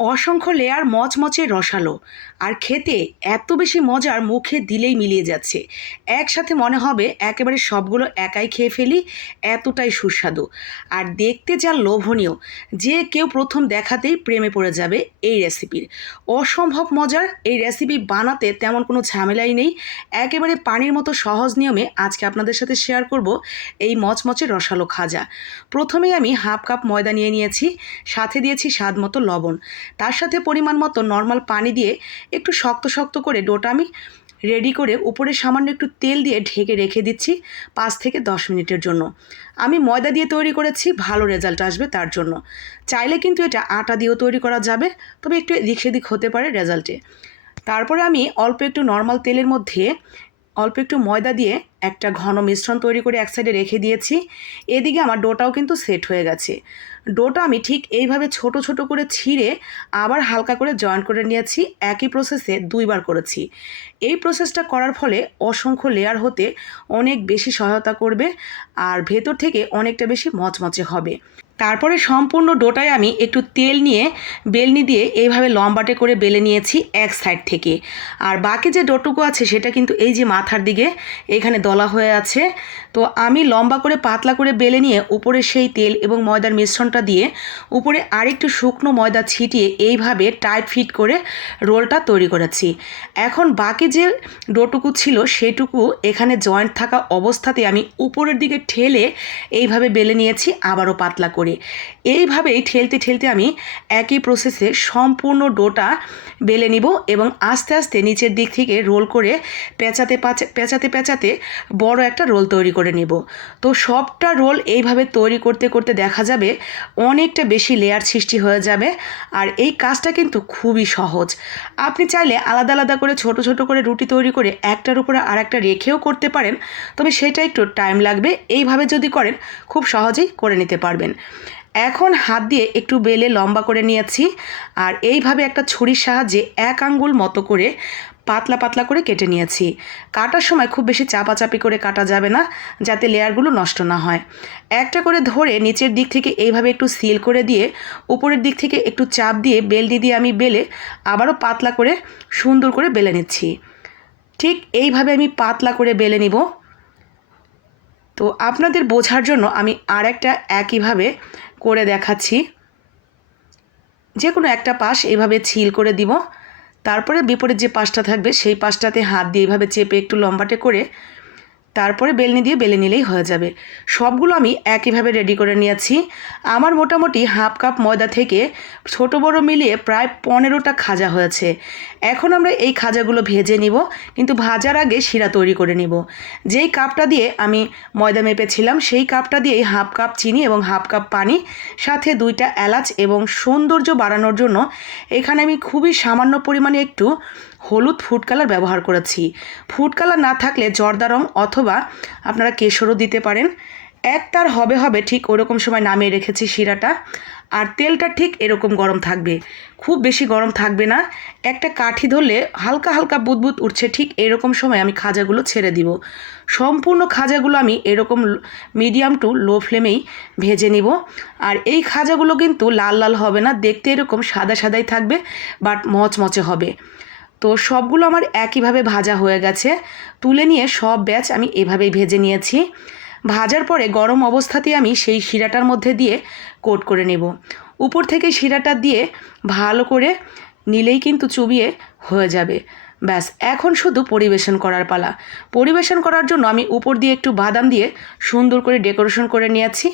অসংখ্য লেয়ার মচমচে রসালো, আর খেতে এত বেশি মজার মুখে দিলেই মিলিয়ে যাচ্ছে। একসাথে মনে হবে একেবারে সবগুলো একাই খেয়ে ফেলি, এতটাই সুস্বাদু। আর দেখতে যা লোভনীয়, যে কেউ প্রথম দেখাতেই প্রেমে পড়ে যাবে এই রেসিপির। অসম্ভব মজার, এই রেসিপি বানাতে তেমন কোনো ঝামেলাই নেই। একেবারে পানির মতো সহজ নিয়মে আজকে আপনাদের সাথে শেয়ার করব এই মচমচে রসালো খাজা। প্রথমেই আমি হাফ কাপ ময়দা নিয়ে নিয়েছি, সাথে দিয়েছি স্বাদ মতো লবণ। তার সাথে পরিমাণ মতো নর্মাল পানি দিয়ে একটু শক্ত শক্ত করে ডোটা আমি রেডি করে উপরে সামান্য একটু তেল দিয়ে ঢেকে রেখে দিচ্ছি পাঁচ থেকে দশ মিনিটের জন্য। আমি ময়দা দিয়ে তৈরি করেছি, ভালো রেজাল্ট আসবে তার জন্য। চাইলে কিন্তু এটা আটা দিয়েও তৈরি করা যাবে, তবে একটু এদিক সেদিক হতে পারে রেজাল্টে তারপরে আমি অল্প একটু নর্মাল তেলের মধ্যে অল্প একটু ময়দা দিয়ে একটা ঘন মিশ্রণ তৈরি করে এক সাইডে রেখে দিয়েছি। এদিকে আমার ডোটাও কিন্তু সেট হয়ে গেছে। ডোটা আমি ঠিক এইভাবে ছোট ছোট করে ছিঁড়ে আবার হালকা করে জয়েন করে নিয়েছি। একই প্রসেসে দুইবার করেছি। এই প্রসেসটা করার ফলে অসংখ্য লেয়ার হতে অনেক বেশি সহায়তা করবে আর ভেতর থেকে অনেকটা বেশি মচমচে হবে। তারপরে সম্পূর্ণ ডোটায় আমি একটু তেল নিয়ে বেলনি দিয়ে এইভাবে লম্বাটে করে বেলে নিয়েছি এক সাইড থেকে। আর বাকি যে ডোটুকু আছে সেটা কিন্তু এই যে মাথার দিকে এখানে দলা হয়ে আছে। তো আমি লম্বা করে পাতলা করে বেলে নিয়ে উপরে সেই তেল এবং ময়দার মিশ্রণটা দিয়ে উপরে আরেকটু শুকনো ময়দা ছিটিয়ে এইভাবে টাইট ফিট করে রোলটা তৈরি করেছি। এখন বাকি যে ডোটুকু ছিল সেটুকু এখানে জয়েন্ট থাকা অবস্থাতে আমি উপরের দিকে ঠেলে এইভাবে বেলে নিয়েছি, আবারও পাতলা করে। এইভাবেই ঠেলতে ঠেলতে আমি একই প্রসেসে সম্পূর্ণ ডোটা বেলে নিব এবং আস্তে আস্তে নিচের দিক থেকে রোল করে পেঁচাতে পাচা- পেঁচাতে পেঁচাতে বড় একটা রোল তৈরি করে নেব। তো সবটা রোল এইভাবে তৈরি করতে করতে দেখা যাবে অনেকটা বেশি লেয়ার সৃষ্টি হয়ে যাবে আর এই কাজটা কিন্তু খুবই সহজ। আপনি চাইলে আলাদা আলাদা করে ছোট ছোট করে রুটি তৈরি করে একটার উপরে আর একটা রেখেও করতে পারেন, তবে সেটা একটু টাইম লাগবে। এইভাবে যদি করেন, খুব সহজেই করে নিতে পারবেন। এখন হাত দিয়ে একটু বেলে লম্বা করে নিয়েছি আর এইভাবে একটা ছুরির সাহায্যে এক আঙ্গুল মতো করে পাতলা পাতলা করে কেটে নিয়েছি। কাটার সময় খুব বেশি চাপাচাপি করে কাটা যাবে না, যাতে লেয়ারগুলো নষ্ট না হয়। একটা করে ধরে নিচের দিক থেকে এইভাবে একটু সিল করে দিয়ে, উপরের দিক থেকে একটু চাপ দিয়ে বেলনি দিয়ে আমি বেলে আবারও পাতলা করে সুন্দর করে বেলে নিচ্ছি। ঠিক এইভাবে আমি পাতলা করে বেলে নিব। তো আপনাদের বোঝার জন্য আমি আর একটা একইভাবে করে দেখাচ্ছি। যে কোনো একটা পাশ এভাবে ছিল করে দিব। তারপরে বিপরীত যে পাশটা থাকবে, সেই পাশটাতে হাত দিয়ে এইভাবে চেপে একটু লম্বাটে করে তারপরে বেলনি দিয়ে বেলে নিলেই হয়ে যাবে। সবগুলো আমি একইভাবে রেডি করে নিয়েছি। আমার মোটামুটি হাফ কাপ ময়দা থেকে ছোট বড় মিলিয়ে প্রায় পনেরোটা খাজা হয়েছে। এখন আমরা এই খাজাগুলো ভেজে নিব, কিন্তু ভাজার আগে শিরা তৈরি করে নিব। যেই কাপটা দিয়ে আমি ময়দা মেপেছিলাম, সেই কাপটা দিয়েই হাফ কাপ চিনি এবং হাফ কাপ পানি, সাথে দুইটা এলাচ এবং সৌন্দর্য বাড়ানোর জন্য এখানে আমি খুবই সামান্য পরিমাণে একটু হলুদ ফুড কালার ব্যবহার করেছি। ফুড কালার না থাকলে জর্দা রং অথবা আপনারা কেশরও দিতে পারেন। এক তার হবে হবে ঠিক ওরকম সময় নামিয়ে রেখেছি শিরাটা। আর তেলটা ঠিক এরকম গরম থাকবে। খুব বেশি গরম থাকবে না। একটা কাঠি ধরলে হালকা হালকা বুদবুদ উঠছে ঠিক এরকম সময় আমি খাজাগুলো ছেড়ে দিব। সম্পূর্ণ খাজাগুলো আমি এরকম মিডিয়াম টু লো ফ্লেমেই ভেজে নিব। আর এই খাজাগুলো কিন্তু লাল লাল হবে না। দেখতে এরকম সাদা সাদাই থাকবে, বাট মচমচে হবে। তো সবগুলো আমার একইভাবে ভাজা হয়ে গেছে। তুলে নিয়ে সব ব্যাচ আমি এভাবেই ভেজে নিয়েছি। ভাজার পরে গরম অবস্থাতেই আমি সেই শিরাটার মধ্যে দিয়ে কোট করে নেব। উপর থেকে শিরাটা দিয়ে ভালো করে নিলেই কিন্তু চুবিয়ে হয়ে যাবে। ব্যাস, এখন শুধু পরিবেশন করার পালা। পরিবেশন করার জন্য আমি উপর দিয়ে একটু বাদাম দিয়ে সুন্দর করে ডেকোরেশন করে নিয়েছি।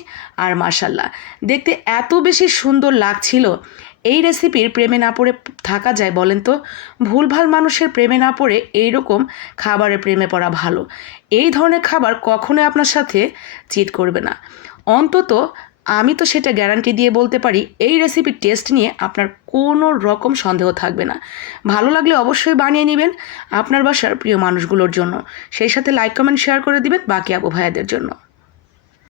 আর মাসাল্লাহ দেখতে এত বেশি সুন্দর লাগছিল এই রেসিপির প্রেমে না পড়ে থাকা যায় বলেন তো? ভুলভাল মানুষের প্রেমে না পড়ে এই রকম খাবারের প্রেমে পড়া ভালো। এই ধরনের খাবার কখনোই আপনার সাথে চিট করবে না। অন্তত আমি তো সেটা গ্যারান্টি দিয়ে বলতে পারি, এই রেসিপির টেস্ট নিয়ে আপনার কোনো রকম সন্দেহ থাকবে না। ভালো লাগলে অবশ্যই বানিয়ে নেবেন আপনার বাসার প্রিয় মানুষগুলোর জন্য। সেই সাথে লাইক কমেন্ট শেয়ার করে দিবেন বাকি আপু ভাইয়াদের জন্য।